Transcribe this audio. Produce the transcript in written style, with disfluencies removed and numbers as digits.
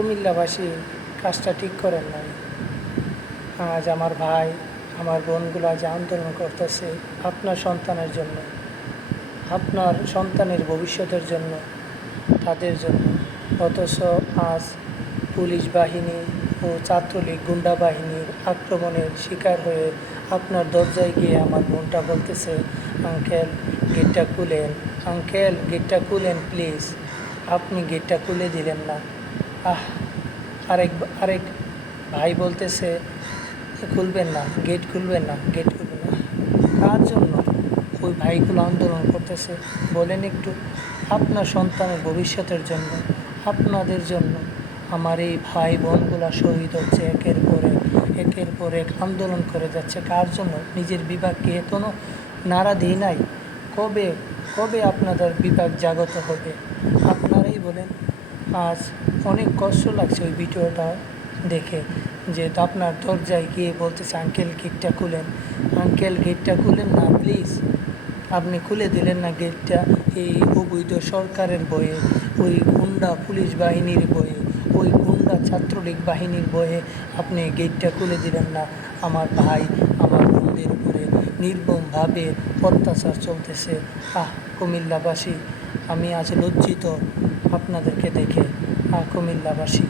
কুমিল্লাবাসী কাজটা ঠিক করেন নাই। আজ আমার ভাই আমার বোনগুলো যে আন্দোলন করতেছে আপনার সন্তানের জন্য, আপনার সন্তানের ভবিষ্যতের জন্য, তাদের জন্য, অথচ আজ পুলিশ বাহিনী ও ছাত্রলীগ গুন্ডা বাহিনীর আক্রমণের শিকার হয়ে আপনার দরজায় গিয়ে আমার বোনটা বলতেছে, আঙ্কেল গেটটা খুলেন, আঙ্কেল গেটটা খুলেন প্লিজ। আপনি গেটটা খুলে দিলেন না। আহ আরেক আরেক ভাই বলতেছে, খুলবেন না, গেট খুলবেন না, গেট খুলবেন না। কার জন্য ওই ভাইগুলো আন্দোলন করতেছে বলেন একটু? আপনার সন্তানের ভবিষ্যতের জন্য, আপনাদের জন্য। আমার এই ভাই বোনগুলো শহীদ হচ্ছে একের পর এক আন্দোলন করে যাচ্ছে। কার জন্য? নিজের বিভাগকে এখনও নাড়া দিই নাই। কবে কবে আপনাদের বিভাগ জাগত হবে আপনারাই বলেন। আজ অনেক কষ্ট লাগছে ওই ভিডিওটা দেখে, যে আপনার দরজায় গিয়ে বলতেছে, আঙ্কেল গেটটা খুলেন, আঙ্কেল গেটটা খুলেন না প্লিজ। আপনি খুলে দিলেন না গেটটা এই অবৈধ সরকারের বয়ে, ওই গুন্ডা পুলিশ বাহিনীর বয়ে, ওই গুন্ডা ছাত্রলীগ বাহিনীর বয়ে আপনি গেটটা খুলে দিলেন না। আমার ভাই আমার বোনদের উপরে নির্মমভাবে অত্যাচার চলতেছে। কুমিল্লাবাসী, আমি আজ লজ্জিত আপনাদেরকে দেখে। কুমিল্লাবাসী,